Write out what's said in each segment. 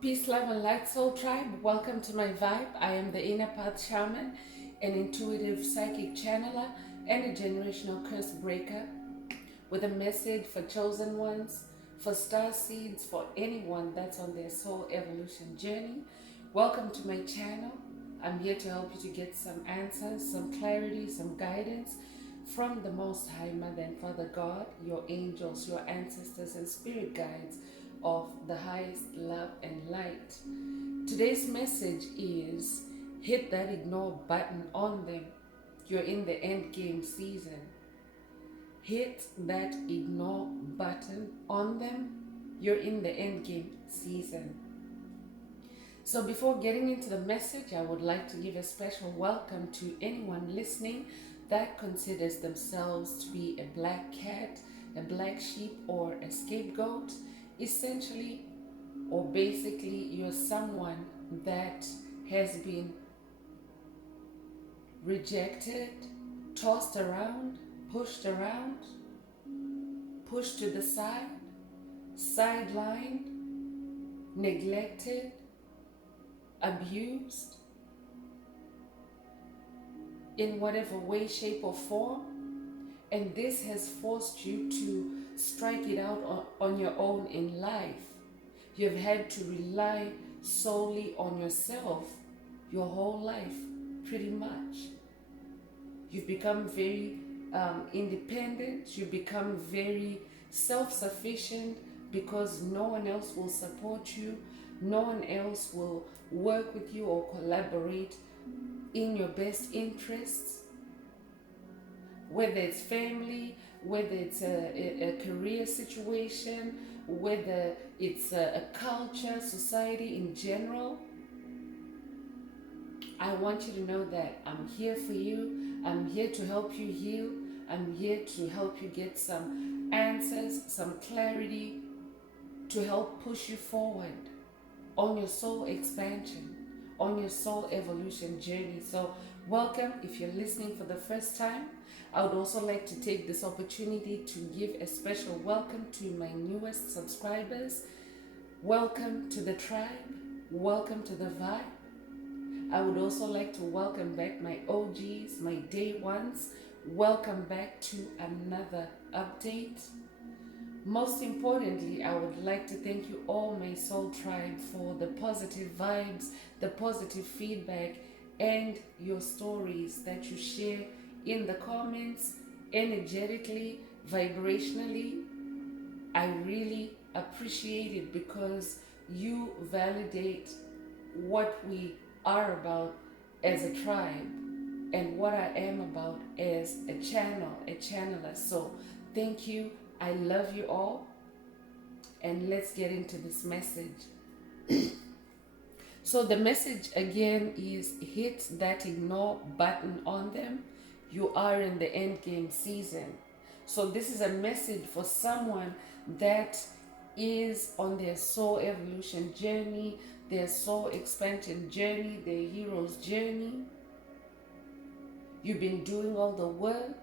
Peace, love, and light, soul tribe. Welcome to my vibe. I am the Inner Path Shaman, an intuitive psychic channeler, and a generational curse breaker with a message for chosen ones, for star seeds, for anyone that's on their soul evolution journey. Welcome to my channel. I'm here to help you to get some answers, some clarity, some guidance from the Most High Mother and Father God, your angels, your ancestors, and spirit guides of the highest love and light. Today's message is hit that ignore button on them. You're in the end game season. Hit that ignore button on them. You're in the end game season. So before getting into the message, I would like to give a special welcome to anyone listening that considers themselves to be a black cat, a black sheep, or a scapegoat. Essentially, or basically, you're someone that has been rejected, tossed around, pushed to the side, sidelined, neglected, abused in whatever way, shape, or form. And this has forced you to strike it out on your own in life. You've had to rely solely on yourself your whole life, pretty much. You've become very independent. You've become very self-sufficient because no one else will support you. No one else will work with you or collaborate in your best interests. Whether it's family, whether it's a career situation, whether it's a culture, society in general, I want you to know that I'm here for you. I'm here to help you heal. I'm here to help you get some answers, some clarity, to help push you forward on your soul expansion, on your soul evolution journey. So welcome if you're listening for the first time. I would also like to take this opportunity to give a special welcome to my newest subscribers. Welcome to the tribe. Welcome to the vibe. I would also like to welcome back my OGs, my day ones. Welcome back to another update. Most importantly, I would like to thank you all, my soul tribe, for the positive vibes, the positive feedback, and your stories that you share in the comments, energetically, vibrationally. I really appreciate it because you validate what we are about as a tribe and what I am about as a channeler. So thank you. I love you all. And let's get into this message. So the message again is hit that ignore button on them. You are in the end game season. So this is a message for someone that is on their soul evolution journey, their soul expansion journey, their hero's journey. You've been doing all the work.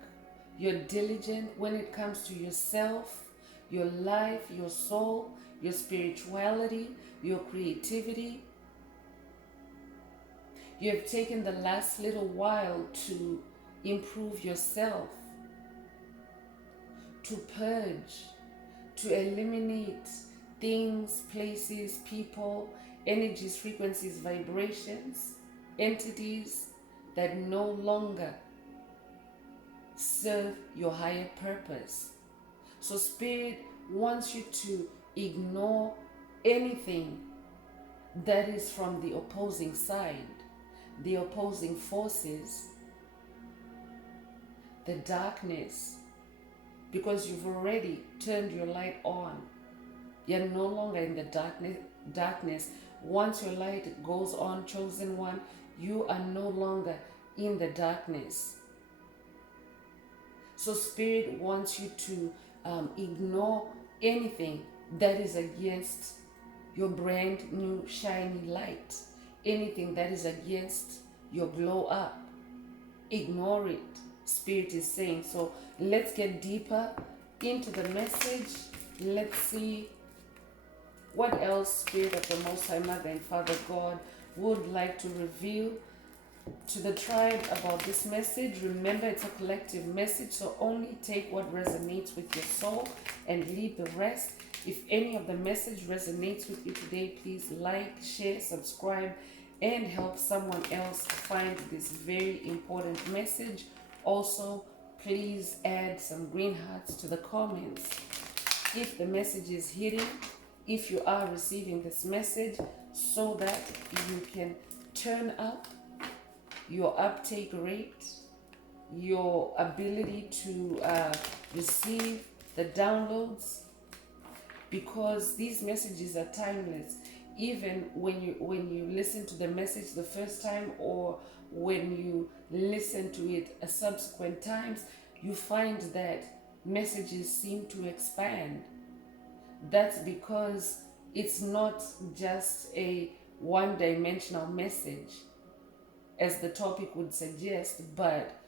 You're diligent when it comes to yourself, your life, your soul, your spirituality, your creativity. You have taken the last little while to improve yourself, to purge, to eliminate things, places, people, energies, frequencies, vibrations, entities that no longer serve your higher purpose. So Spirit wants you to ignore anything that is from the opposing side, the opposing forces, the darkness, because you've already turned your light on. You're no longer in the darkness. Once your light goes on, chosen one, you are no longer in the darkness. So Spirit wants you to ignore anything that is against your brand new shiny light, anything that is against your glow up. Ignore it, Spirit is saying. So let's get deeper into the message. Let's see What else Spirit of the Most High Mother and Father God would like to reveal to the tribe about this message? Remember, it's a collective message, so only take what resonates with your soul and leave the rest. If any of the message resonates with you today, please like, share, subscribe, and help someone else find this very important message. Also, please add some green hearts to the comments if the message is hitting, if you are receiving this message, so that you can turn up your uptake rate, your ability to receive the downloads, because these messages are timeless. Even when you listen to the message the first time, or when you listen to it a subsequent times, you find that messages seem to expand. That's because it's not just a one-dimensional message, as the topic would suggest, but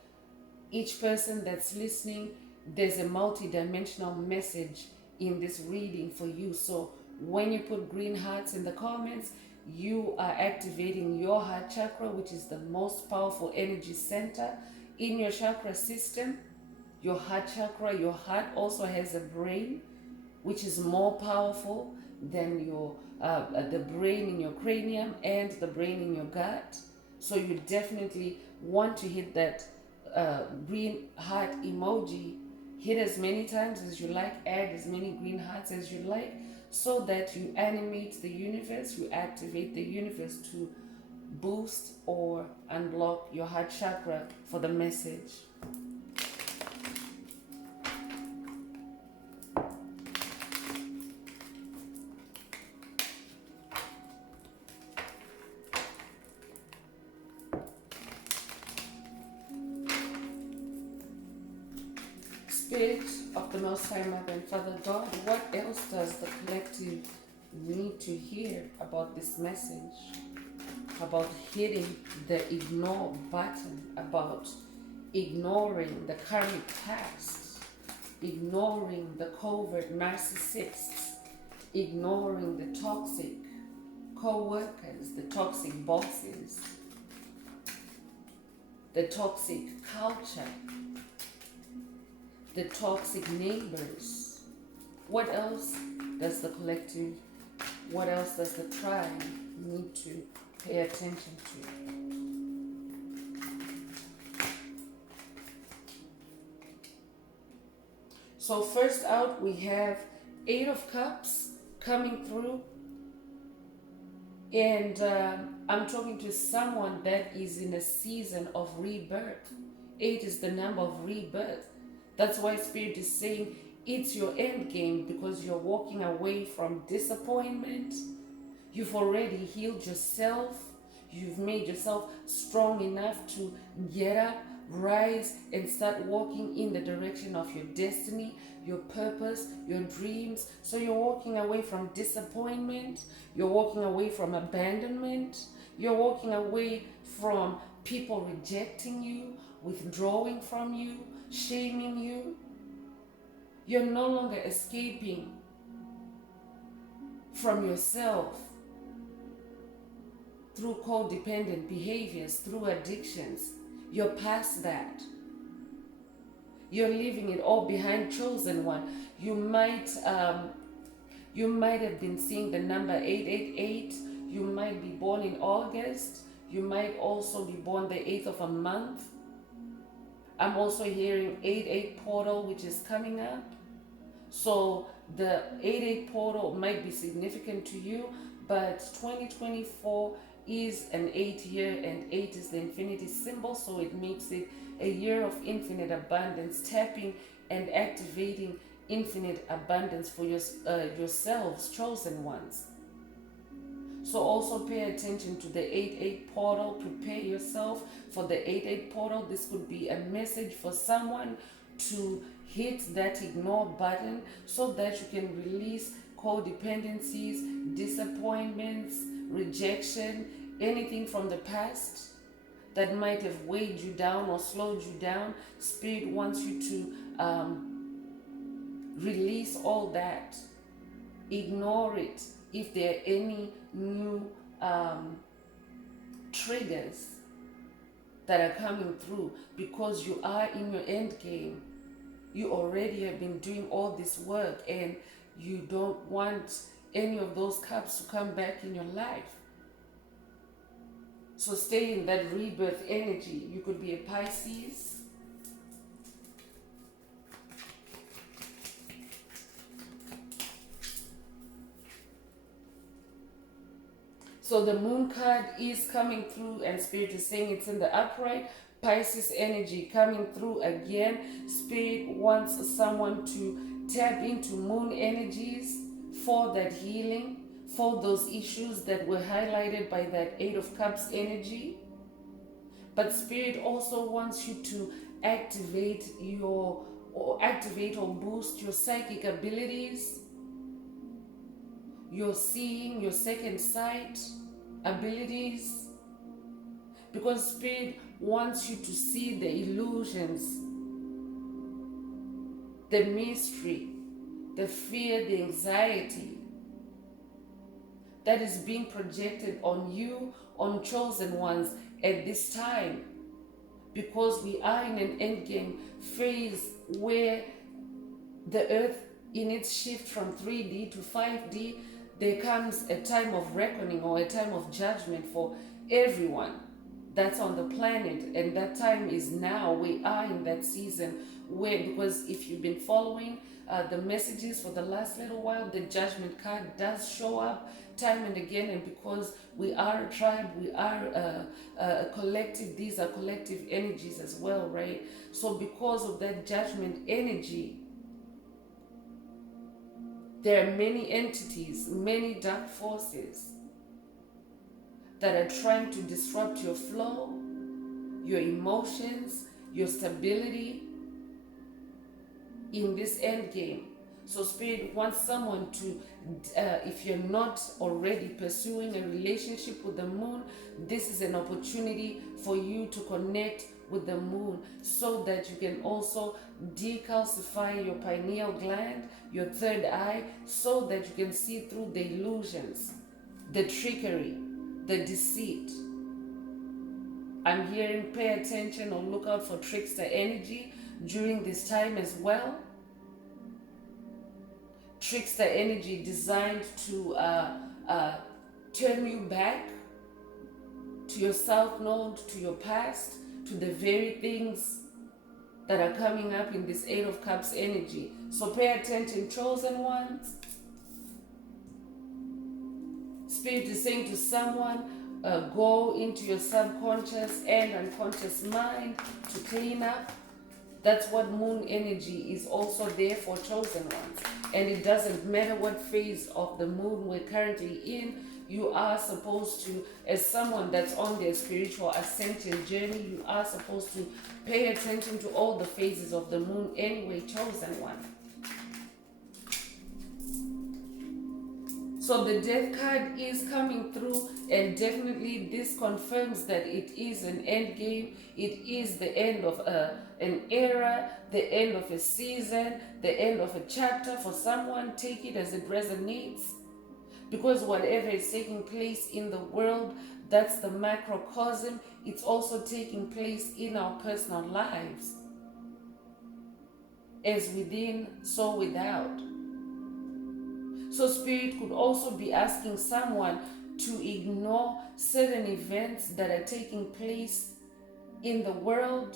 each person that's listening, there's a multi-dimensional message in this reading for you. So when you put green hearts in the comments, you are activating your heart chakra, which is the most powerful energy center in your chakra system. Your heart chakra, your heart also has a brain, which is more powerful than your the brain in your cranium and the brain in your gut. So you definitely want to hit that green heart emoji. Hit as many times as you like, add as many green hearts as you like, so that you animate the universe, you activate the universe to boost or unblock your heart chakra for the message. Spirit of the Most High Mother and Father God, what else does the collective need to hear about this message? About hitting the ignore button, about ignoring the karmic past, ignoring the covert narcissists, ignoring the toxic co-workers, the toxic bosses, the toxic culture, the toxic neighbors. What else does the collective, what else does the tribe need to pay attention to? So first out, we have Eight of Cups coming through. And I'm talking to someone that is in a season of rebirth. 8 is the number of rebirth. That's why Spirit is saying it's your end game, because you're walking away from disappointment. You've already healed yourself. You've made yourself strong enough to get up, rise, and start walking in the direction of your destiny, your purpose, your dreams. So you're walking away from disappointment. You're walking away from abandonment. You're walking away from people rejecting you, withdrawing from you, shaming you. You're no longer escaping from yourself through codependent behaviors, through addictions. You're past that. You're leaving it all behind, chosen one. You might have been seeing the number 888. You might be born in August. You might also be born the 8th of a month. I'm also hearing 88 portal, which is coming up. So the 88 portal might be significant to you, but 2024 is an 8 year, and 8 is the infinity symbol, so it makes it a year of infinite abundance, tapping and activating infinite abundance for yourselves, chosen ones. So also pay attention to the 88 portal. Prepare yourself for the 88 portal. This could be a message for someone to hit that ignore button, so that you can release codependencies, disappointments, rejection, anything from the past that might have weighed you down or slowed you down. Spirit wants you to release all that. Ignore it. if there are any new triggers that are coming through, because you are in your end game. You already have been doing all this work, and you don't want any of those cups to come back in your life. So stay in that rebirth energy. You could be a Pisces. So the moon card is coming through, and Spirit is saying it's in the upright. Pisces energy coming through again. Spirit wants someone to tap into moon energies for that healing, for those issues that were highlighted by that Eight of Cups energy. But Spirit also wants you to activate or boost your psychic abilities, your seeing, your second sight abilities, because Spirit wants you to see the illusions, the mystery, the fear, the anxiety that is being projected on you, on chosen ones at this time, because we are in an endgame phase where the earth, in its shift from 3D to 5D, there comes a time of reckoning or a time of judgment for everyone that's on the planet, and that time is now. We are in that season where, because if you've been following the messages for the last little while, the judgment card does show up time and again, and because we are a tribe, we are a collective, these are collective energies as well, right? So because of that judgment energy, there are many entities, many dark forces that are trying to disrupt your flow, your emotions, your stability in this end game. So Spirit wants someone to, if you're not already pursuing a relationship with the moon, this is an opportunity for you to connect with the moon, so that you can also decalcify your pineal gland, your third eye, so that you can see through the illusions, the trickery, the deceit. I'm hearing pay attention or look out for trickster energy during this time as well. Trickster energy designed to turn you back to your south node, to your past, to the very things that are coming up in this Eight of Cups energy. So pay attention, chosen ones. Spirit is saying to someone, go into your subconscious and unconscious mind to clean up. That's what moon energy is also there for, chosen ones. And it doesn't matter what phase of the moon we're currently in, you are supposed to, as someone that's on their spiritual ascension journey, you are supposed to pay attention to all the phases of the moon anyway, chosen one. So the death card is coming through, and definitely this confirms that it is an end game. It is the end of an era, the end of a season, the end of a chapter. For someone, take it as it resonates, because whatever is taking place in the world, that's the macrocosm. It's also taking place in our personal lives. As within, so without. So Spirit could also be asking someone to ignore certain events that are taking place in the world,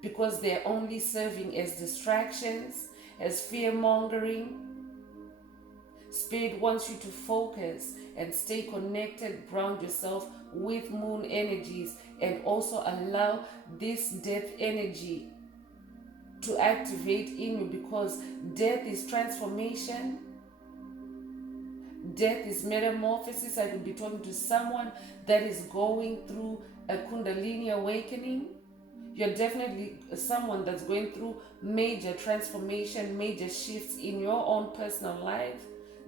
because they're only serving as distractions, as fear-mongering. Spirit wants you to focus and stay connected, ground yourself with moon energies, and also allow this death energy to activate in you, because death is transformation. Death is metamorphosis. I could be talking to someone that is going through a Kundalini awakening. You're definitely someone that's going through major transformation, major shifts in your own personal life,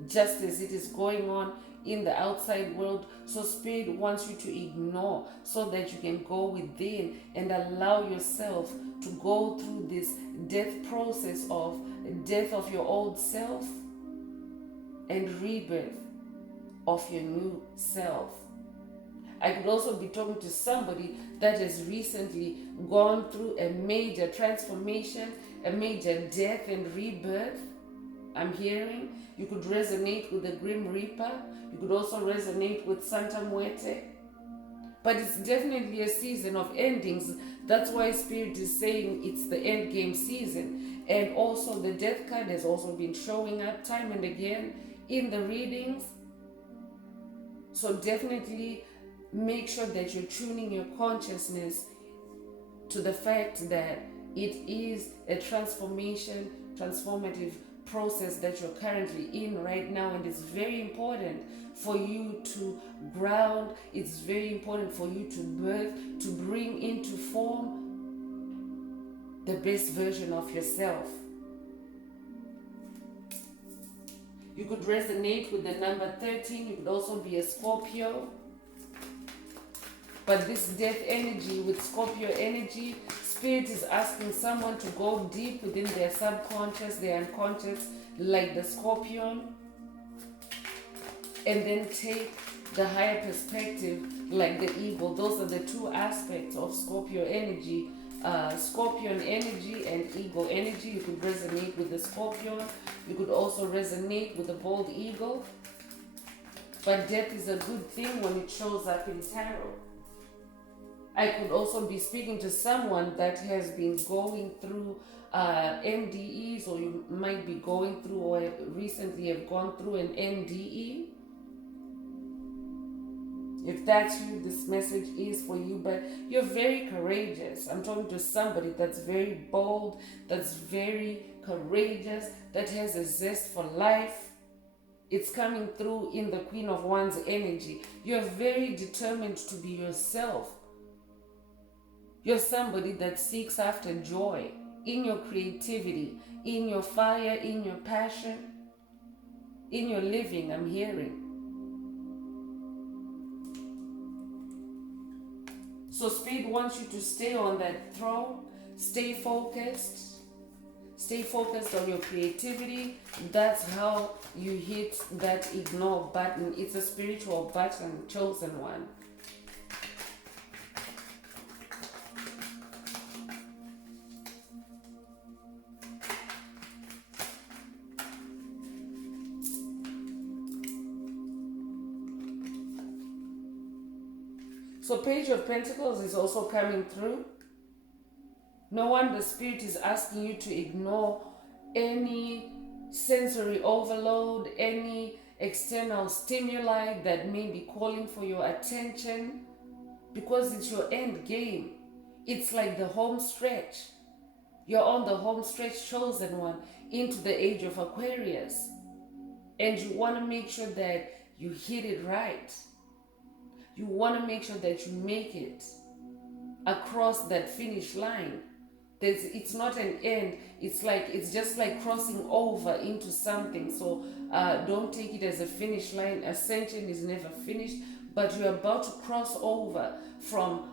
just as it is going on in the outside world. So Spirit wants you to ignore, so that you can go within and allow yourself to go through this death process of death of your old self and rebirth. of your new self. I could also be talking to somebody that has recently gone through a major transformation, a major death and rebirth. I'm hearing you could resonate with the Grim Reaper. You could also resonate with Santa Muerte. But it's definitely a season of endings. That's why Spirit is saying it's the end game season. And also the death card has also been showing up time and again in the readings. So definitely make sure that you're tuning your consciousness to the fact that it is a transformative process that you're currently in right now, and it's very important for you to ground. It's very important for you to birth, to bring into form the best version of yourself. You could resonate with the number 13. You could also be a Scorpio. But this death energy with Scorpio energy, Spirit is asking someone to go deep within their subconscious, their unconscious, like the scorpion, and then take the higher perspective like the eagle. Those are the two aspects of Scorpio energy. Scorpion energy and eagle energy. You could resonate with the scorpion. You could also resonate with the bald eagle. But death is a good thing when it shows up in tarot. I could also be speaking to someone that has been going through NDEs, or you might be going through or recently have gone through an NDE. If that's you, this message is for you, but you're very courageous. I'm talking to somebody that's very bold, that's very courageous, that has a zest for life. It's coming through in the Queen of Wands energy. You're very determined to be yourself. You're somebody that seeks after joy in your creativity, in your fire, in your passion, in your living, I'm hearing. So Spirit wants you to stay on that throne, stay focused on your creativity. That's how you hit that ignore button. It's a spiritual button, chosen one. So Page of Pentacles is also coming through. No wonder Spirit is asking you to ignore any sensory overload, any external stimuli that may be calling for your attention, because it's your end game. It's like the home stretch. You're on the home stretch, chosen one, into the age of Aquarius. And you want to make sure that you hit it right. You want to make sure that you make it across that finish line. It's not an end. It's just like crossing over into something. So don't take it as a finish line. Ascension is never finished, but you're about to cross over from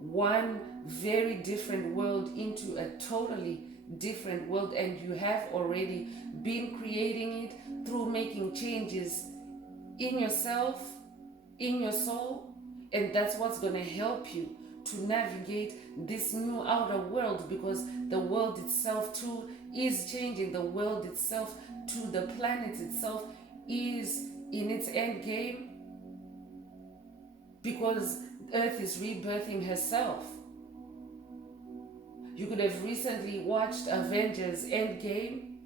one very different world into a totally different world, and you have already been creating it through making changes in yourself, in your soul, and that's what's going to help you to navigate this new outer world, because the world itself too is changing. The world itself too, the planet itself is in its end game, because Earth is rebirthing herself. You could have recently watched Avengers Endgame.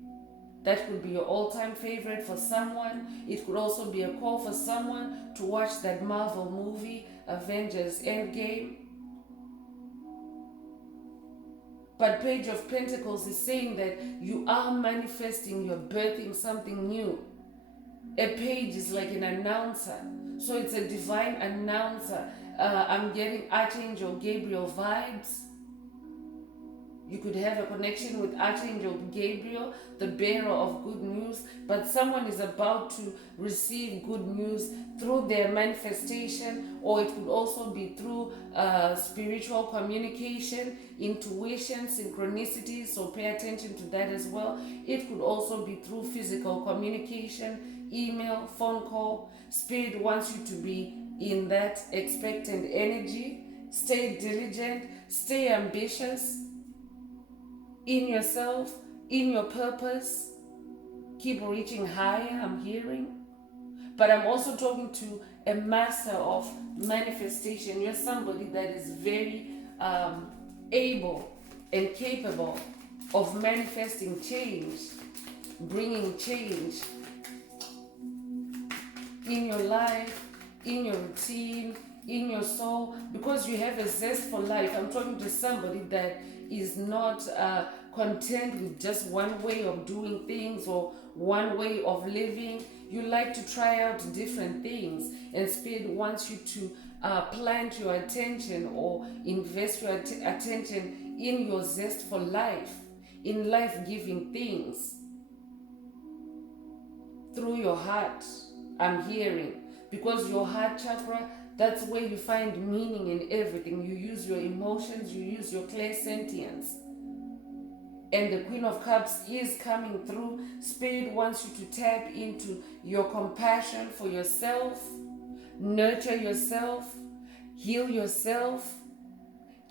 That could be your all-time favorite for someone. It could also be a call for someone to watch that Marvel movie, Avengers Endgame. But Page of Pentacles is saying that you are manifesting, you're birthing something new. A page is like an announcer. So it's a divine announcer. I'm getting Archangel Gabriel vibes. You could have a connection with Archangel Gabriel, the bearer of good news, but someone is about to receive good news through their manifestation, or it could also be through spiritual communication, intuition, synchronicities, so pay attention to that as well. It could also be through physical communication, email, phone call. Spirit wants you to be in that expectant energy. Stay diligent, stay ambitious in yourself, in your purpose. Keep reaching higher, I'm hearing. But I'm also talking to a master of manifestation. You're somebody that is very able and capable of manifesting change, bringing change in your life, in your routine, in your soul, because you have a zest for life. I'm talking to somebody that is not content with just one way of doing things or one way of living. You like to try out different things, and Spirit wants you to plant your attention or invest your attention in your zest for life, in life-giving things through your heart. I'm hearing, because your heart chakra, that's where you find meaning in everything. You use your emotions, you use your clairsentience. And the Queen of Cups is coming through. Spirit wants you to tap into your compassion for yourself, nurture yourself, heal yourself,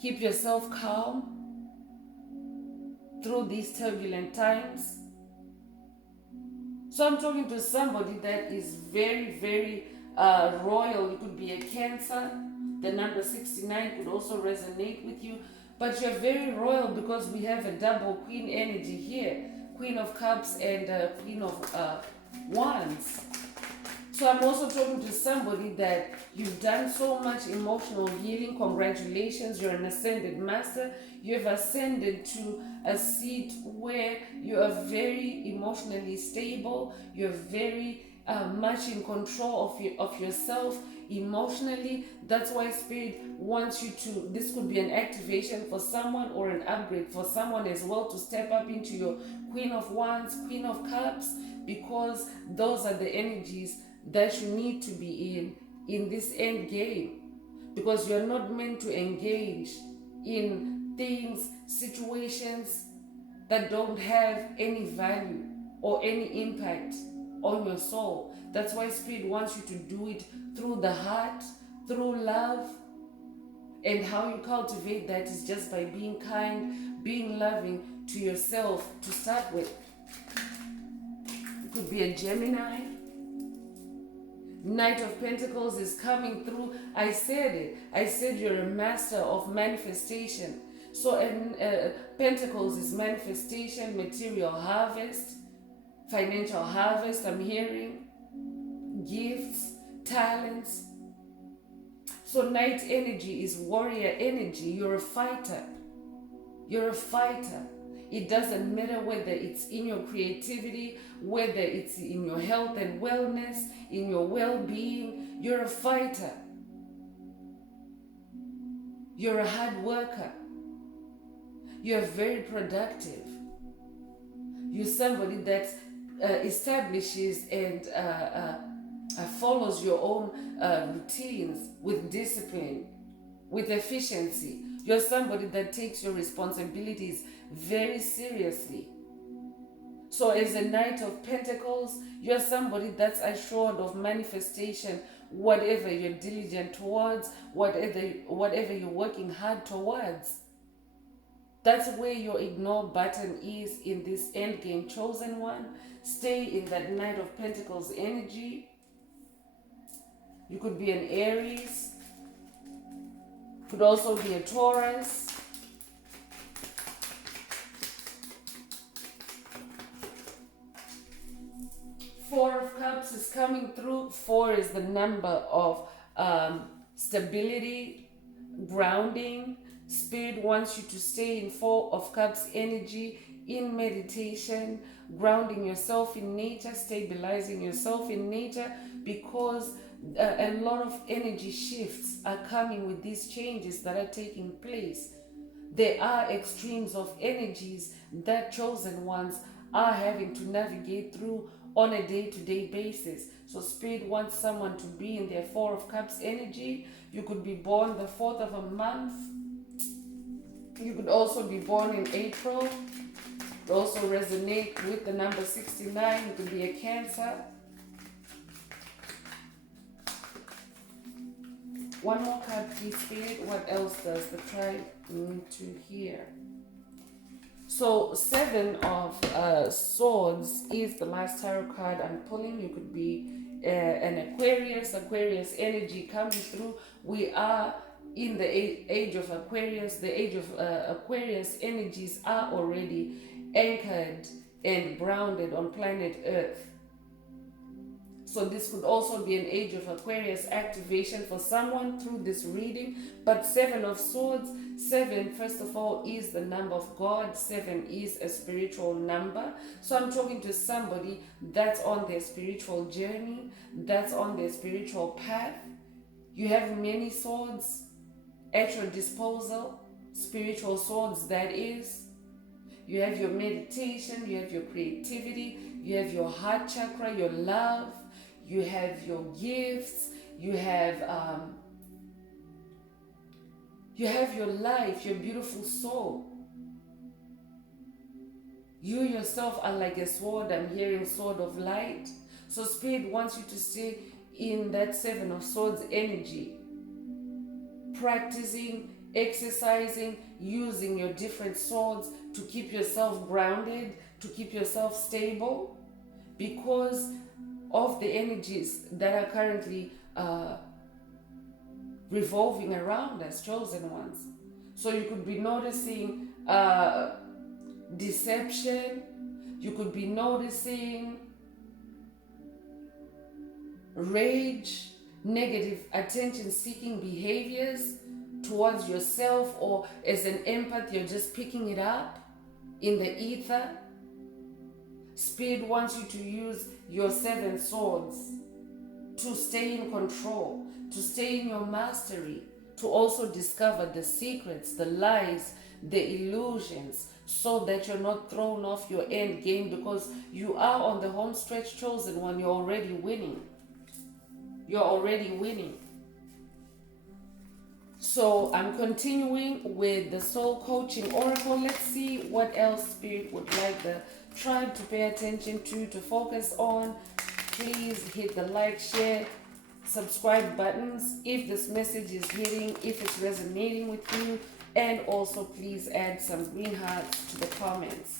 keep yourself calm through these turbulent times. So I'm talking to somebody that is very, very royal. It could be a Cancer. The number 69 could also resonate with you. But you're very royal because we have a double queen energy here. Queen of Cups and Queen of Wands. So I'm also talking to somebody that you've done so much emotional healing. Congratulations, you're an ascended master. You have ascended to a seat where you are very emotionally stable. You're very much in control of yourself emotionally. That's why Spirit wants you to, this could be an activation for someone or an upgrade for someone as well, to step up into your Queen of Wands, Queen of Cups, because those are the energies that you need to be in this end game, because you're not meant to engage in things, situations that don't have any value or any impact on your soul. That's why Spirit wants you to do it through the heart, through love. And how you cultivate that is just by being kind, being loving to yourself to start with. It could be a Gemini. Knight of Pentacles is coming through. I said it. I said you're a master of manifestation. So Pentacles is manifestation, material harvest, financial harvest, I'm hearing, gifts, talents. So Knight energy is warrior energy. You're a fighter. You're a fighter. It doesn't matter whether it's in your creativity, whether it's in your health and wellness, in your well-being. You're a fighter. You're a hard worker. You're very productive. You're somebody that establishes and follows your own routines with discipline, with efficiency. You're somebody that takes your responsibilities very seriously. So as a Knight of Pentacles, you're somebody that's assured of manifestation, whatever you're diligent towards, whatever you're working hard towards. That's where your ignore button is in this endgame, chosen one. Stay in that Knight of Pentacles energy. You could be an Aries. Could also be a Taurus. Four of Cups is coming through. 4 is the number of stability, grounding. Spirit wants you to stay in 4 of Cups energy, in meditation, grounding yourself in nature, stabilizing yourself in nature, because a lot of energy shifts are coming with these changes that are taking place. There are extremes of energies that chosen ones are having to navigate through on a day-to-day basis. So Spirit wants someone to be in their 4 of Cups energy. You could be born the 4th of a month. You could also be born in April. It also resonate with the number 69. You could be a Cancer. One more card, please, Spirit. What else does the tribe need to hear? So 7 of Swords is the last tarot card I'm pulling. You could be an Aquarius energy coming through. We are in the age of Aquarius. The age of Aquarius energies are already anchored and grounded on planet Earth. So this could also be an age of Aquarius activation for someone through this reading. But 7 of Swords, 7, first of all, is the number of God. 7 is a spiritual number. So I'm talking to somebody that's on their spiritual journey, that's on their spiritual path. You have many swords at your disposal, spiritual swords, that is. You have your meditation, you have your creativity, you have your heart chakra, your love, you have your gifts, you have your life, your beautiful soul. You yourself are like a sword. I'm hearing sword of light. So Spirit wants you to stay in that 7 of Swords energy, practicing, exercising, using your different swords to keep yourself grounded, to keep yourself stable, because of the energies that are currently revolving around us, chosen ones. So you could be noticing deception, you could be noticing rage, negative attention-seeking behaviors towards yourself, or as an empath, you're just picking it up in the ether. Spirit wants you to use your 7 swords to stay in control, to stay in your mastery, to also discover the secrets, the lies, the illusions, so that you're not thrown off your end game, because you are on the home stretch, chosen one. You're already winning. You're already winning. So I'm continuing with the Soul Coaching Oracle. Let's see what else Spirit would like the tribe to pay attention to focus on. Please hit the like, share, subscribe buttons if this message is hitting, if it's resonating with you, and also please add some green hearts to the comments.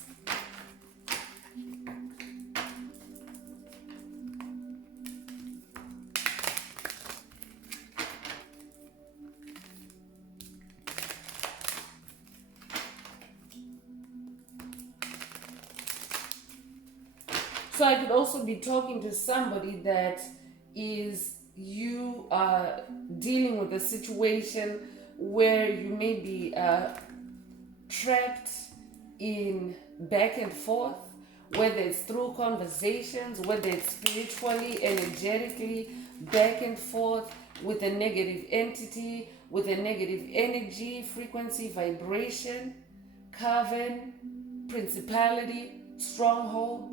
So I could also be talking to somebody that is, you are dealing with a situation where you may be trapped in back and forth, whether it's through conversations, whether it's spiritually, energetically, back and forth with a negative entity, with a negative energy, frequency, vibration, coven, principality, stronghold.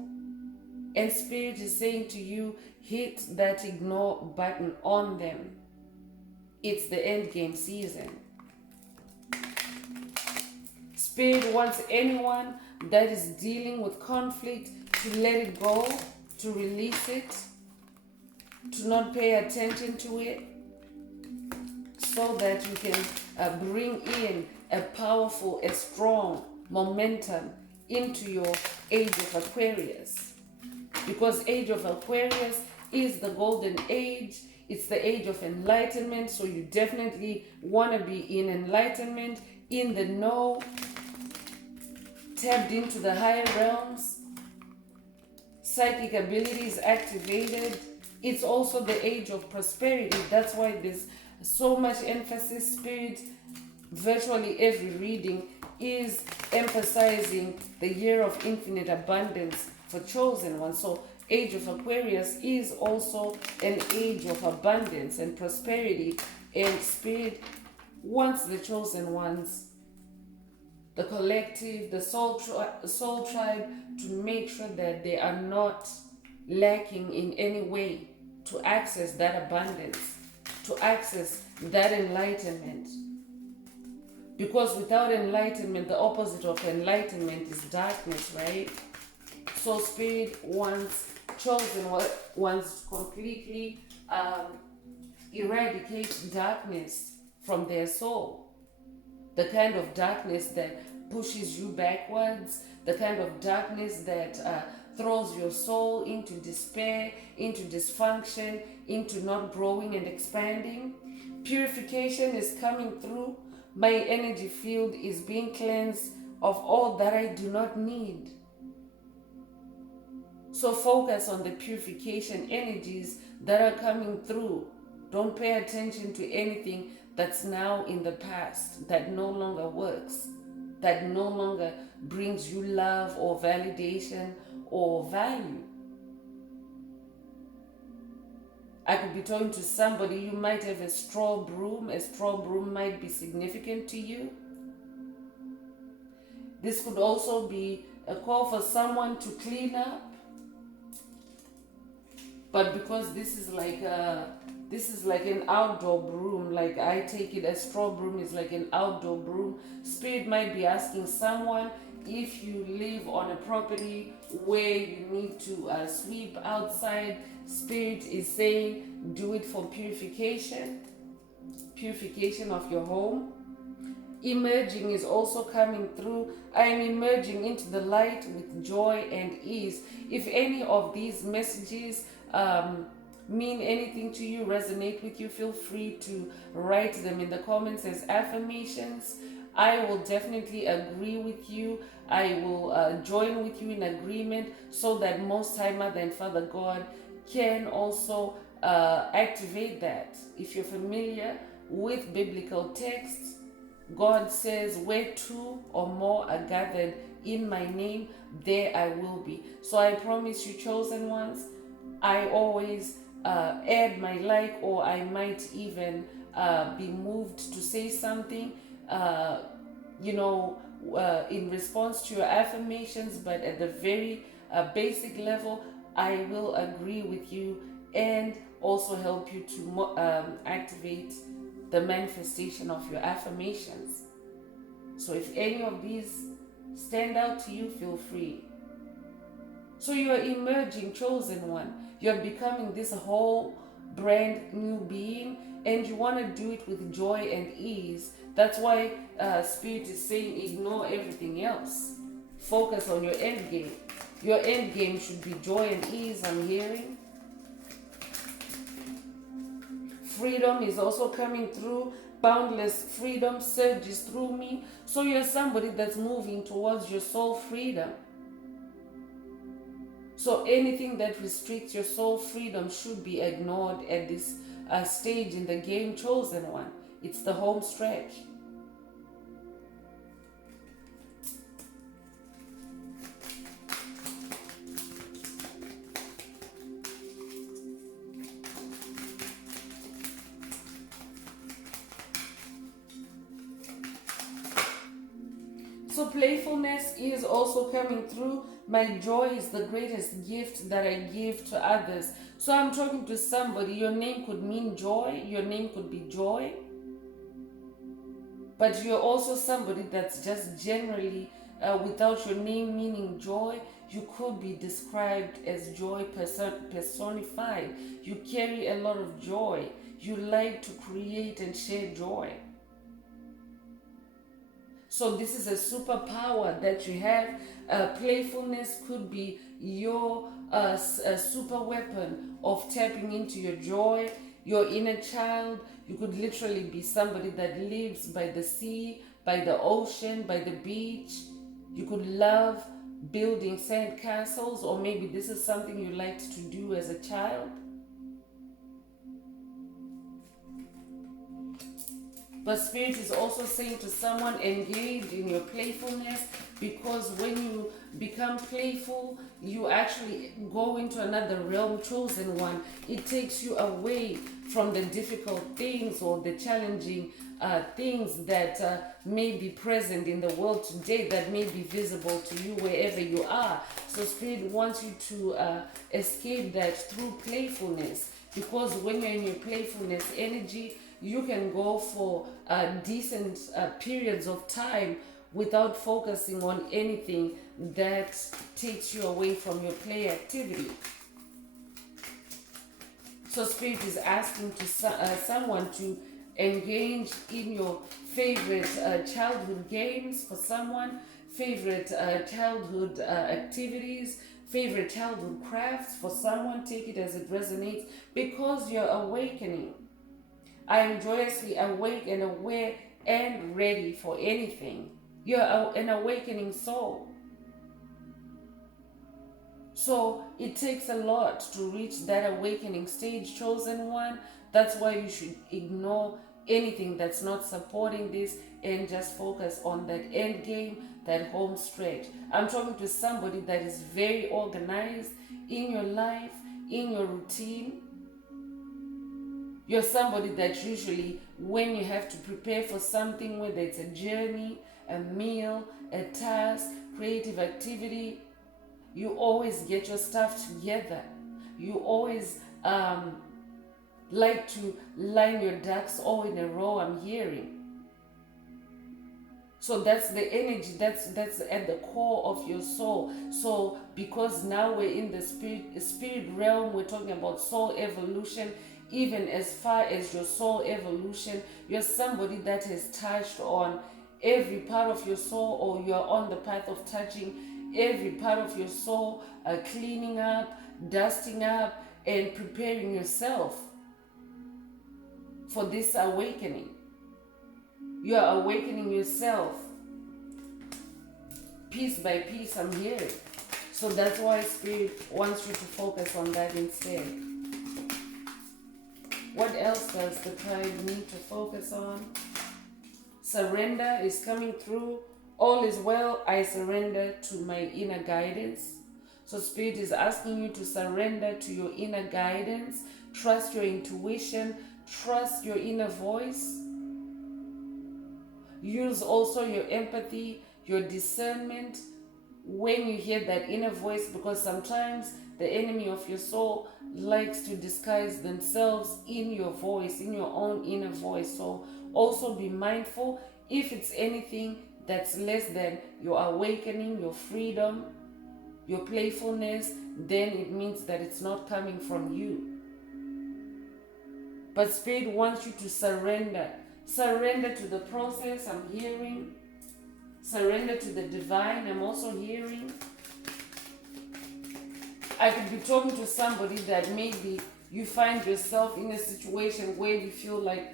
And Spirit is saying to you, hit that ignore button on them. It's the end game season. Spirit wants anyone that is dealing with conflict to let it go, to release it, to not pay attention to it, so that you can bring in a powerful, a strong momentum into your age of Aquarius. Because age of Aquarius is the golden age. It's the age of enlightenment. So you definitely want to be in enlightenment, in the know, tapped into the higher realms, psychic abilities activated. It's also the age of prosperity. That's why there's so much emphasis. Spirit, virtually every reading is emphasizing the year of infinite abundance for chosen ones. So age of Aquarius is also an age of abundance and prosperity, and Spirit wants the chosen ones, the collective, the soul tribe, to make sure that they are not lacking in any way to access that abundance, to access that enlightenment. Because without enlightenment, the opposite of enlightenment is darkness, right? So Spirit wants chosen ones completely eradicate darkness from their soul. The kind of darkness that pushes you backwards, the kind of darkness that throws your soul into despair, into dysfunction, into not growing and expanding. Purification is coming through. My energy field is being cleansed of all that I do not need. So focus on the purification energies that are coming through. Don't pay attention to anything that's now in the past, that no longer works, that no longer brings you love or validation or value. I could be talking to somebody, you might have a straw broom. A straw broom might be significant to you. This could also be a call for someone to clean up. But because this is like an outdoor broom, like I take it, a straw broom is like an outdoor broom. Spirit might be asking someone, if you live on a property where you need to sweep outside, Spirit is saying, do it for purification of your home. Emerging is also coming through. I am emerging into the light with joy and ease. If any of these messages mean anything to you, resonate with you, feel free to write them in the comments as affirmations. I will definitely agree with you. I will join with you in agreement so that Most High Mother and Father God can also activate that. If you're familiar with biblical texts, God says, where two or more are gathered in my name, there I will be. So I promise you, chosen ones, I always add my like, or I might even be moved to say something, in response to your affirmations, but at the very basic level, I will agree with you and also help you to activate the manifestation of your affirmations. So if any of these stand out to you, feel free. So you are emerging, chosen one. You're becoming this whole brand new being, and you want to do it with joy and ease. That's why Spirit is saying ignore everything else. Focus on your end game. Your end game should be joy and ease, I'm hearing. Freedom is also coming through. Boundless freedom surges through me. So you're somebody that's moving towards your soul freedom. So anything that restricts your soul freedom should be ignored at this stage in the game, chosen one. It's the home stretch. So playfulness is also coming through. My joy is the greatest gift that I give to others. So I'm talking to somebody. Your name could mean joy. Your name could be joy. But you're also somebody that's just generally, without your name meaning joy, you could be described as joy personified. You carry a lot of joy. You like to create and share joy. So this is a superpower that you have. Playfulness could be your super weapon of tapping into your joy, your inner child. You could literally be somebody that lives by the sea, by the ocean, by the beach. You could love building sand castles, or maybe this is something you liked to do as a child. But Spirit is also saying to someone, engage in your playfulness, because when you become playful, you actually go into another realm, chosen one. It takes you away from the difficult things or the challenging things that may be present in the world today, that may be visible to you wherever you are. So Spirit wants you to escape that through playfulness, because when you're in your playfulness energy, you can go for decent periods of time without focusing on anything that takes you away from your play activity. So Spirit is asking to someone to engage in your favorite childhood games for someone, favorite childhood activities, favorite childhood crafts for someone. Take it as it resonates, because you're awakening. I am joyously awake and aware and ready for anything. You're an awakening soul. So it takes a lot to reach that awakening stage, chosen one. That's why you should ignore anything that's not supporting this and just focus on that end game, that home stretch. I'm talking to somebody that is very organized in your life, in your routine. You're somebody that usually, when you have to prepare for something, whether it's a journey, a meal, a task, creative activity, you always get your stuff together. You always like to line your ducks all in a row, I'm hearing. So that's the energy, that's at the core of your soul. So because now we're in the spirit realm, we're talking about soul evolution. Even as far as your soul evolution, you're somebody that has touched on every part of your soul, or you're on the path of touching every part of your soul, cleaning up, dusting up, and preparing yourself for this awakening. You are awakening yourself piece by piece, I'm hearing. So that's why Spirit wants you to focus on that instead. What else does the tribe need to focus on? Surrender is coming through. All is well, I surrender to my inner guidance. So Spirit is asking you to surrender to your inner guidance. Trust your intuition. Trust your inner voice. Use also your empathy, your discernment when you hear that inner voice, because sometimes the enemy of your soul likes to disguise themselves in your voice, in your own inner voice. So also be mindful if it's anything that's less than your awakening, your freedom, your playfulness, then it means that it's not coming from you. But Spirit wants you to surrender. Surrender to the process, I'm hearing. Surrender to the divine, I'm also hearing. I could be talking to somebody that maybe you find yourself in a situation where you feel like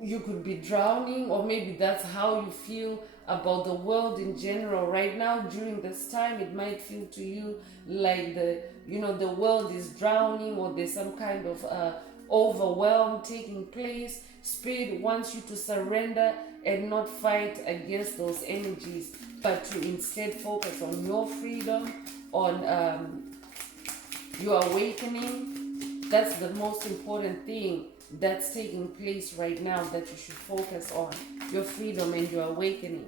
you could be drowning, or maybe that's how you feel about the world in general right now. During this time, it might feel to you like the world is drowning, or there's some kind of overwhelm taking place. Spirit wants you to surrender and not fight against those energies, but to instead focus on your freedom, on your awakening. That's the most important thing that's taking place right now, that you should focus on your freedom and your awakening.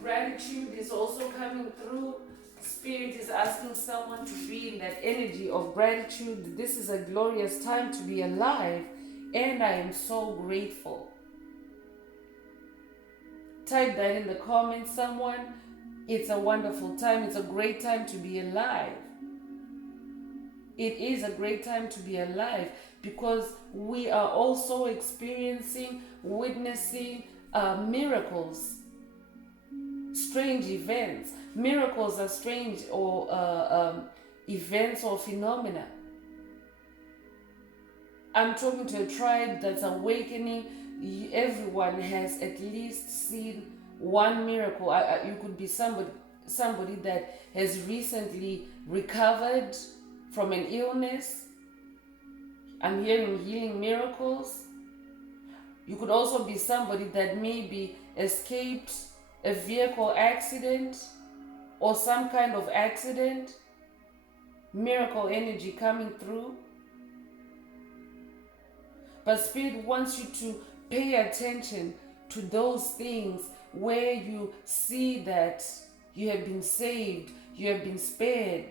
Gratitude is also coming through. Spirit is asking someone to be in that energy of gratitude. This is a glorious time to be alive, and I am so grateful. Type that in the comments, someone. It's a wonderful time. It's a great time to be alive. It is a great time to be alive, because we are also experiencing, witnessing miracles, strange events. Miracles are strange or events or phenomena. I'm talking to a tribe that's awakening. Everyone has at least seen one miracle. You could be somebody that has recently recovered from an illness. I'm hearing healing miracles. You could also be somebody that maybe escaped a vehicle accident or some kind of accident. Miracle energy coming through. But Spirit wants you to pay attention to those things where you see that you have been saved, you have been spared,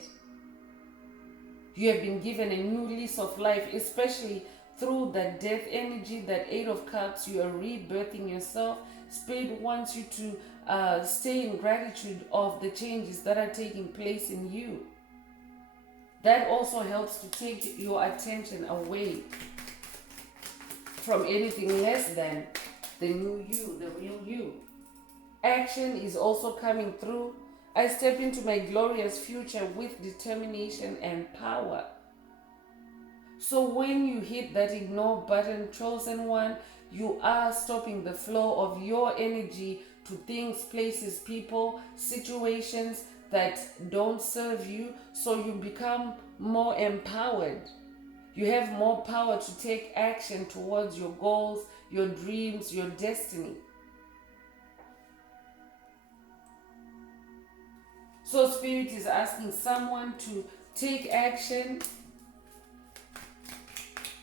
you have been given a new lease of life, especially through that death energy, that Eight of Cups, you are rebirthing yourself. Spirit wants you to stay in gratitude of the changes that are taking place in you. That also helps to take your attention away from anything less than the new you, the real you. Action is also coming through. I step into my glorious future with determination and power. So when you hit that ignore button, chosen one, you are stopping the flow of your energy to things, places, people, situations that don't serve you. So you become more empowered. You have more power to take action towards your goals, your dreams, your destiny. So Spirit is asking someone to take action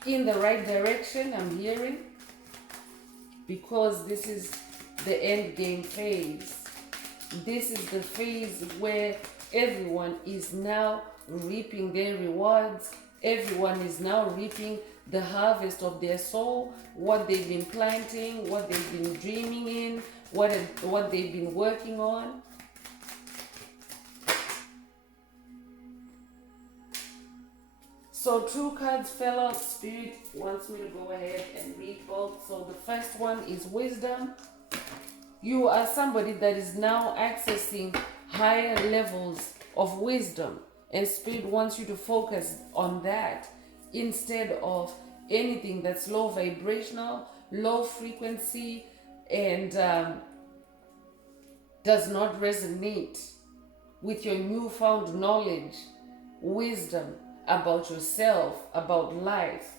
in the right direction, I'm hearing, because this is the end game phase. This is the phase where everyone is now reaping their rewards. Everyone is now reaping the harvest of their soul, what they've been planting, what they've been dreaming in, what they've been working on. So 2 cards fell out. Spirit wants me to go ahead and read both. So the first one is wisdom. You are somebody that is now accessing higher levels of wisdom, and Spirit wants you to focus on that instead of anything that's low vibrational, low frequency, and does not resonate with your newfound knowledge, wisdom about yourself, about life.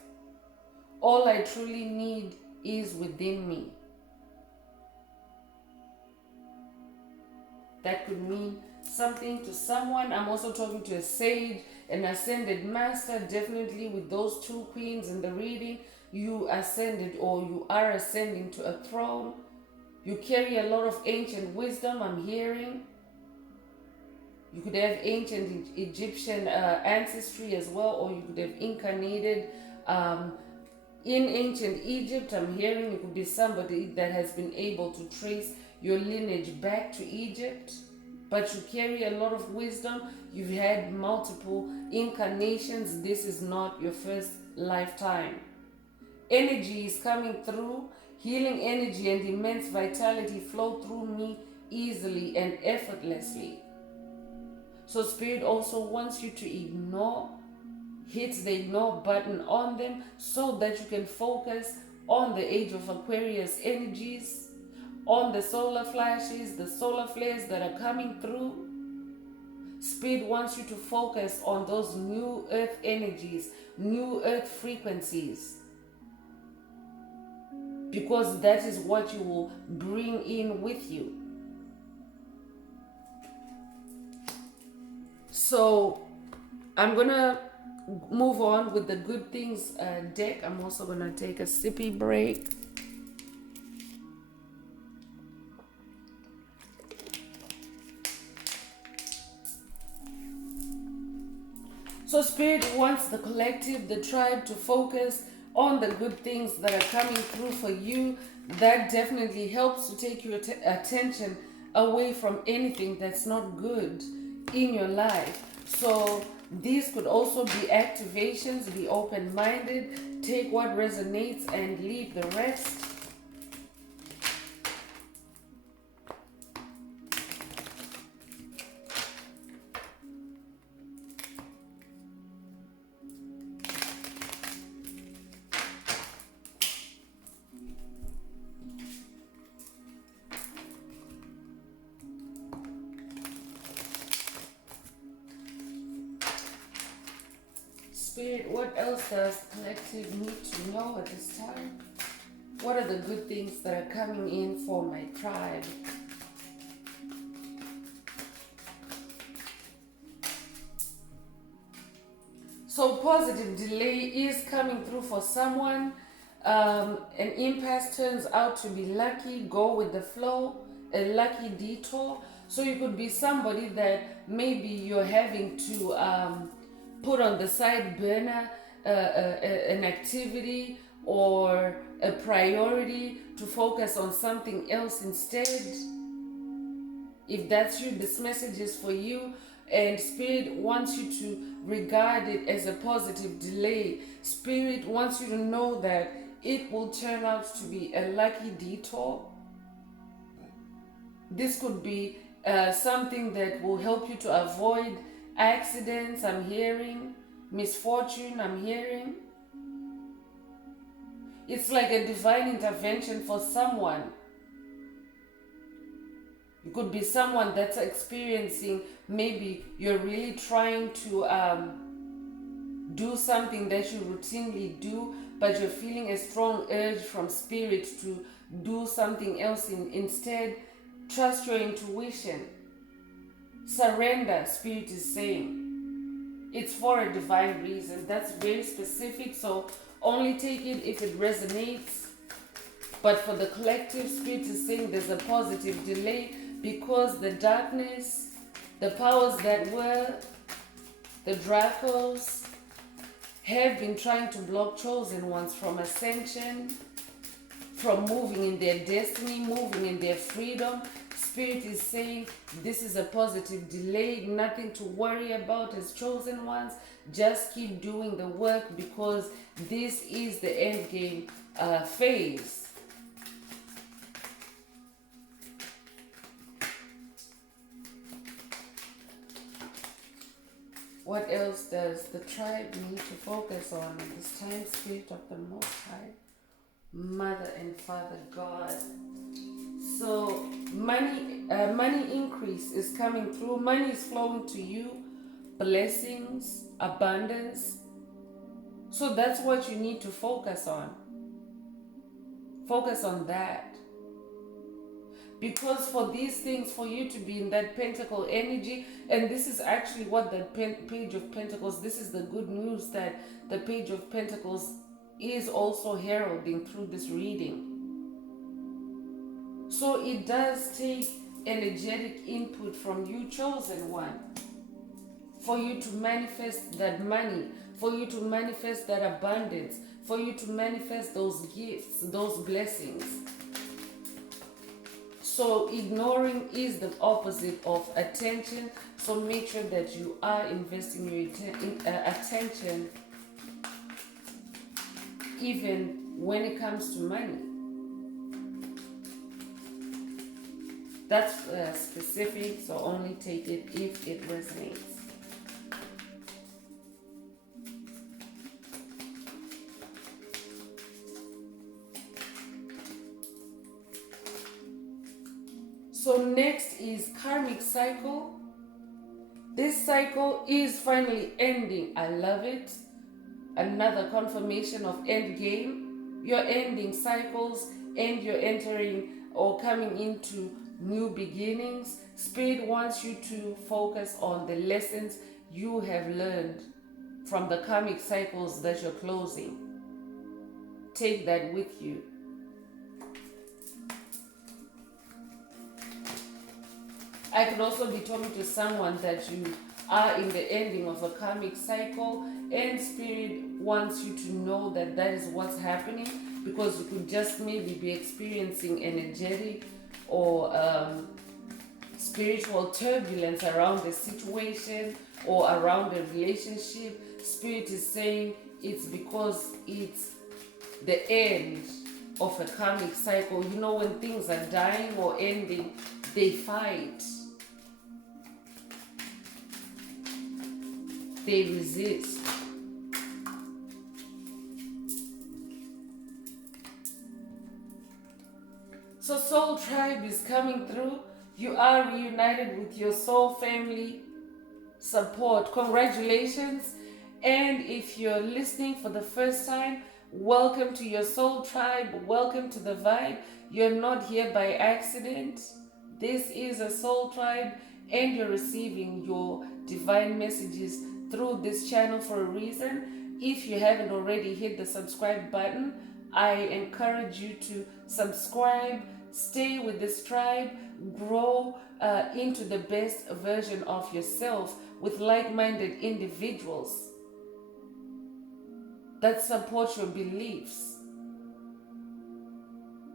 All I truly need is within me. That could mean something to someone. I'm also talking to a sage, an ascended master. Definitely with those 2 queens in the reading, you ascended or you are ascending to a throne. You carry a lot of ancient wisdom, I'm hearing. You could have ancient Egyptian ancestry as well, or you could have incarnated in ancient Egypt. I'm hearing you could be somebody that has been able to trace your lineage back to Egypt, but you carry a lot of wisdom. You've had multiple incarnations. This is not your first lifetime. Energy is coming through. Healing energy and immense vitality flow through me easily and effortlessly. So Spirit also wants you to hit the ignore button on them so that you can focus on the age of Aquarius energies, on the solar flashes, the solar flares that are coming through. Spirit wants you to focus on those new earth energies, new earth frequencies, because that is what you will bring in with you. So I'm gonna move on with the good things deck. I'm also gonna take a sippy break. So Spirit wants the collective, the tribe, to focus on the good things that are coming through for you. That definitely helps to take your attention away from anything that's not good in your life. So these could also be activations. Be open-minded, take what resonates and leave the rest. Spirit, what else does the collective need to know at this time? What are the good things that are coming in for my tribe? So positive delay is coming through for someone. An impasse turns out to be lucky. Go with the flow, a lucky detour. So you could be somebody that maybe you're having to put on the side burner an activity or a priority, to focus on something else instead. If that's you, this message is for you. And Spirit wants you to regard it as a positive delay. Spirit wants you to know that it will turn out to be a lucky detour. This could be something that will help you to avoid accidents, I'm hearing, misfortune, I'm hearing. It's like a divine intervention for someone. It could be someone that's experiencing, maybe you're really trying to do something that you routinely do, but you're feeling a strong urge from Spirit to do something else instead. Trust your intuition. Surrender, Spirit is saying. It's for a divine reason. That's very specific, so only take it if it resonates. But for the collective, Spirit is saying there's a positive delay, because the darkness, the powers that were, the Dracos, have been trying to block chosen ones from ascension, from moving in their destiny, moving in their freedom. Spirit is saying this is a positive delay, nothing to worry about as chosen ones. Just keep doing the work, because this is the end game phase. What else does the tribe need to focus on this time? Spirit of the Most High, Mother and Father God. So money increase is coming through. Money is flowing to you. Blessings, abundance. So that's what you need to focus on. Focus on that. Because for these things, for you to be in that pentacle energy, and this is actually what the page of pentacles, this is the good news, that the page of pentacles is also heralding through this reading. So it does take energetic input from you, chosen one, for you to manifest that money, for you to manifest that abundance, for you to manifest those gifts, those blessings. So ignoring is the opposite of attention. So make sure that you are investing your attention even when it comes to money. That's specific, so only take it if it resonates. So next is karmic cycle. This cycle is finally ending. I love it. Another confirmation of end game. You're ending cycles and you're entering or coming into new beginnings. Spirit wants you to focus on the lessons you have learned from the karmic cycles that you're closing. Take that with you. I could also be talking to someone that you are in the ending of a karmic cycle, and Spirit wants you to know that that is what's happening, because you could just maybe be experiencing energetic or spiritual turbulence around the situation or around the relationship. Spirit is saying it's because it's the end of a karmic cycle. You know, when things are dying or ending, they fight. They resist. So Soul Tribe is coming through. You are reunited with your soul family support. Congratulations. And if you're listening for the first time, welcome to your Soul Tribe. Welcome to the vibe. You're not here by accident. This is a Soul Tribe, and you're receiving your divine messages through this channel for a reason. If you haven't already hit the subscribe button, I encourage you to subscribe, stay with this tribe, grow into the best version of yourself with like-minded individuals. that support your beliefs.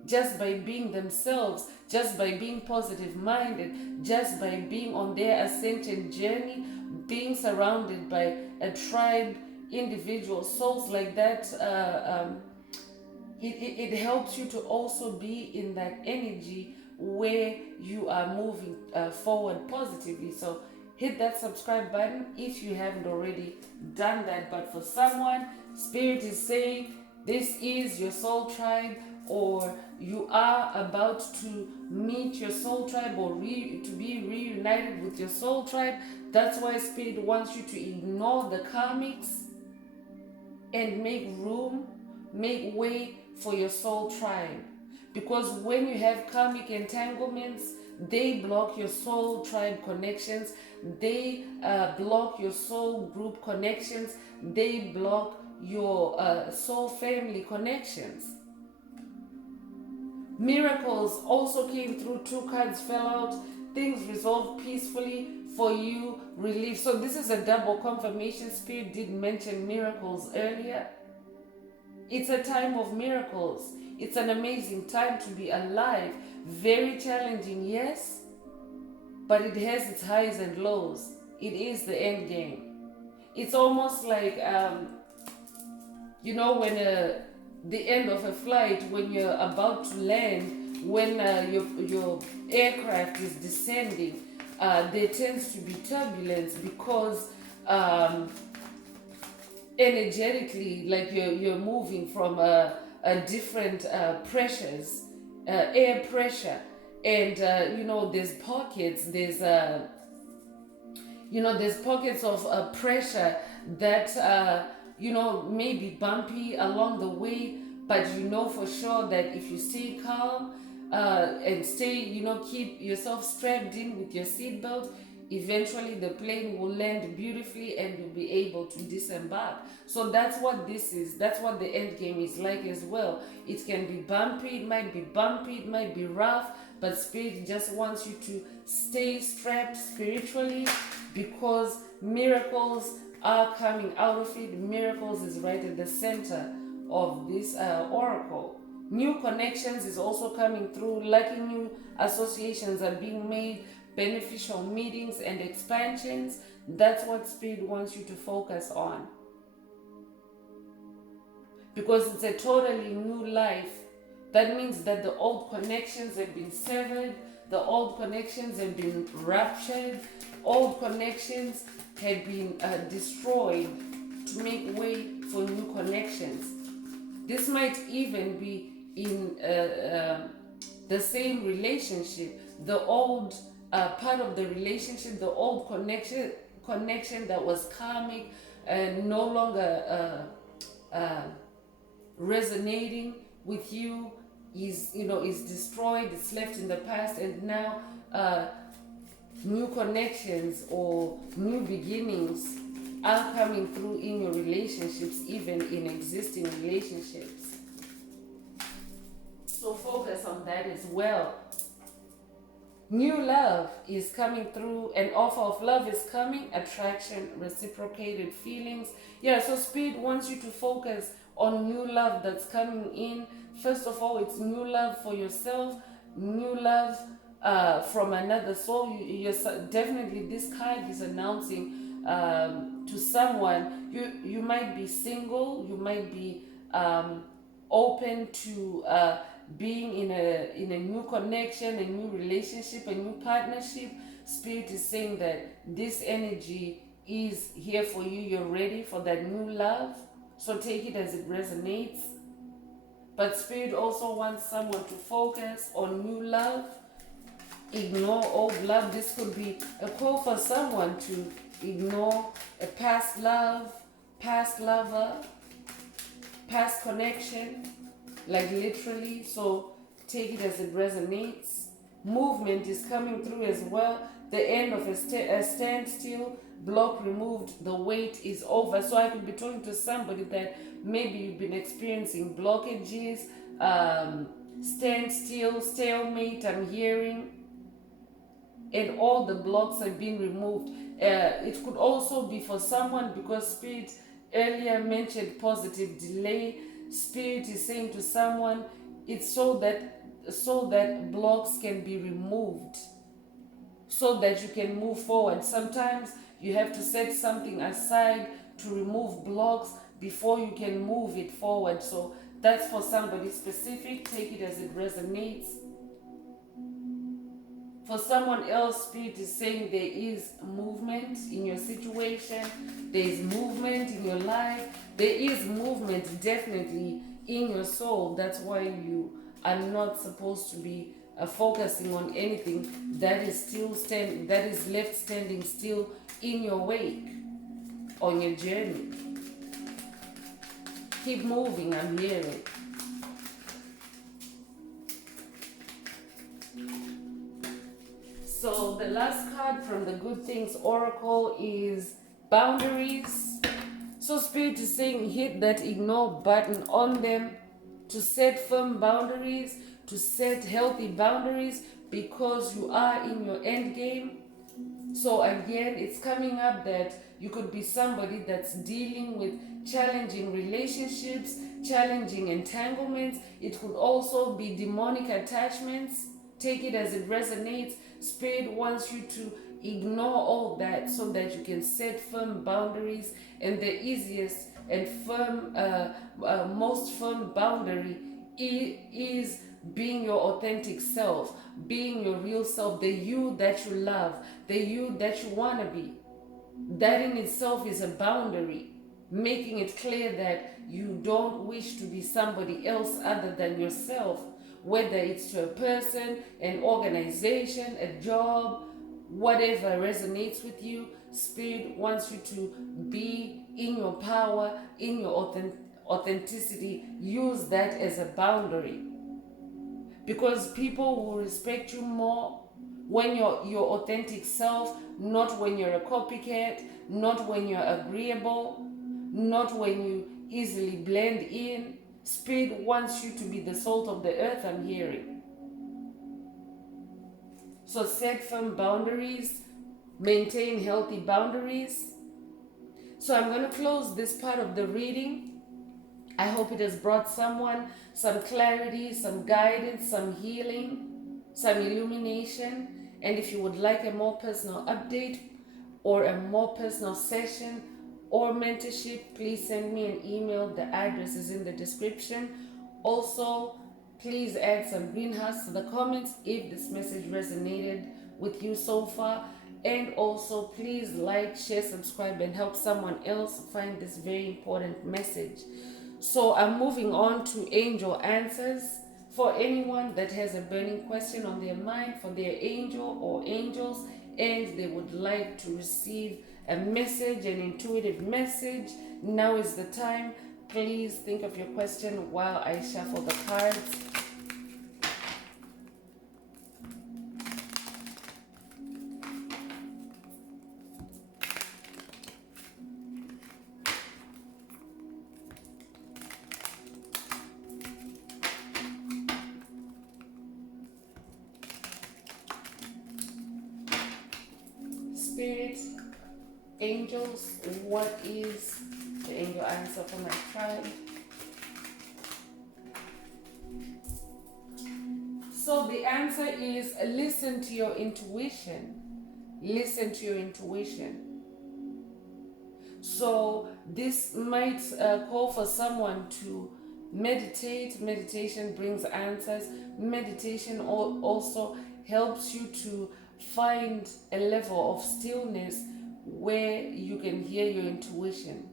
Just by being themselves, just by being positive minded, just by being on their ascension journey, being surrounded by a tribe, individual souls like that, it helps you to also be in that energy where you are moving forward positively. So hit that subscribe button if you haven't already done that. But for someone, Spirit is saying this is your soul tribe, or you are about to meet your soul tribe, or to be reunited with your soul tribe. That's why Spirit wants you to ignore the karmics and make room, make way for your soul tribe. Because when you have karmic entanglements, they block your soul tribe connections, they block your soul group connections, they block your soul family connections. Miracles also came through. 2 cards fell out. Things resolved peacefully for you. Relief. So this is a double confirmation. Spirit did mention miracles earlier. It's a time of miracles. It's an amazing time to be alive. Very challenging, yes, but it has its highs and lows. It is the end game. It's almost like, when the end of a flight, when you're about to land, when your aircraft is descending, there tends to be turbulence because energetically, like you're moving from a different pressures, air pressure, and there's pockets, there's pockets of pressure that may be bumpy along the way, but for sure that if you stay calm and stay, keep yourself strapped in with your seatbelt, eventually the plane will land beautifully and you'll be able to disembark. So that's what this is. That's what the end game is like as well. It can be bumpy, it might be rough, but Spirit just wants you to stay strapped spiritually, because miracles are coming out of it. Miracles is right at the center of this oracle. New connections is also coming through. Lucky new associations are being made. Beneficial meetings and expansions. That's what Spirit wants you to focus on, because it's a totally new life. That means that the old connections have been severed, the old connections have been ruptured, old connections have been destroyed to make way for new connections. This might even be in the same relationship, the old part of the relationship, the old connection that was karmic and no longer resonating with you is destroyed, it's left in the past, and now new connections or new beginnings are coming through in your relationships, even in existing relationships. So focus on that as well. New love is coming through. An offer of love is coming. Attraction, reciprocated feelings. Yeah, so Spirit wants you to focus on new love that's coming in. First of all, it's new love for yourself, new love from another soul. Definitely, this card is announcing to someone, you might be single, you might be open to being in a new connection, a new relationship, a new partnership. Spirit is saying that this energy is here for you. You're ready for that new love. So take it as it resonates. But Spirit also wants someone to focus on new love. Ignore old love. This could be a call for someone to ignore a past love, past lover, past connection, like literally. So take it as it resonates. Movement is coming through as well. The end of a standstill, block removed, the wait is over. So I could be talking to somebody that maybe you've been experiencing blockages, standstill, stalemate, I'm hearing, and all the blocks have been removed. It could also be for someone, because Spirit earlier mentioned positive delay. Spirit is saying to someone, it's so that blocks can be removed, so that you can move forward. Sometimes you have to set something aside to remove blocks before you can move it forward. So that's for somebody specific. Take it as it resonates. For someone else, Spirit is saying there is movement in your situation, there is movement in your life, there is movement definitely in your soul. That's why you are not supposed to be focusing on anything that is left standing still in your wake, on your journey. Keep moving, I'm hearing. So the last card from the Good Things Oracle is boundaries. So Spirit is saying hit that ignore button on them, to set firm boundaries, to set healthy boundaries, because you are in your end game. So again, it's coming up that you could be somebody that's dealing with challenging relationships, challenging entanglements. It could also be demonic attachments. Take it as it resonates. Spirit wants you to ignore all that so that you can set firm boundaries. And the easiest and most firm boundary is being your authentic self, being your real self, the you that you love, the you that you want to be. That in itself is a boundary, making it clear that you don't wish to be somebody else other than yourself, whether it's to a person, an organization, a job, whatever resonates with you. Spirit wants you to be in your power, in your authenticity. Use that as a boundary, because people will respect you more when you're your authentic self, not when you're a copycat, not when you're agreeable, not when you easily blend in. Spirit wants you to be the salt of the earth, I'm hearing. So set firm boundaries, maintain healthy boundaries. So I'm going to close this part of the reading. I hope it has brought someone some clarity, some guidance, some healing, some illumination. And if you would like a more personal update or a more personal session or mentorship, please send me an email. The address is in the description. Also, please add some green hearts to the comments if this message resonated with you so far. And also, please like, share, subscribe, and help someone else find this very important message. So I'm moving on to angel answers. For anyone that has a burning question on their mind for their angel or angels, and they would like to receive a message, an intuitive message, now is the time. Please think of your question while I shuffle the cards. Spirit, angels, what is the angel answer for my tribe? So the answer is listen to your intuition. Listen to your intuition. So this might call for someone to meditate. Meditation brings answers. Meditation also helps you to find a level of stillness where you can hear your intuition.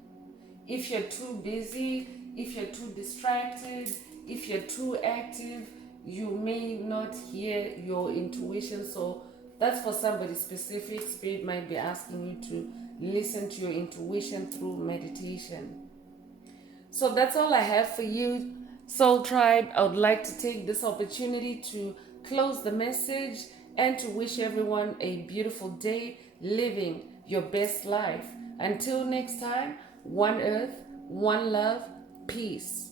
If you're too busy, if you're too distracted, if you're too active, you may not hear your intuition. So that's for somebody specific. Spirit might be asking you to listen to your intuition through meditation. So that's all I have for you, Soul Tribe. I would like to take this opportunity to close the message and to wish everyone a beautiful day living your best life. Until next time, one earth, one love, peace.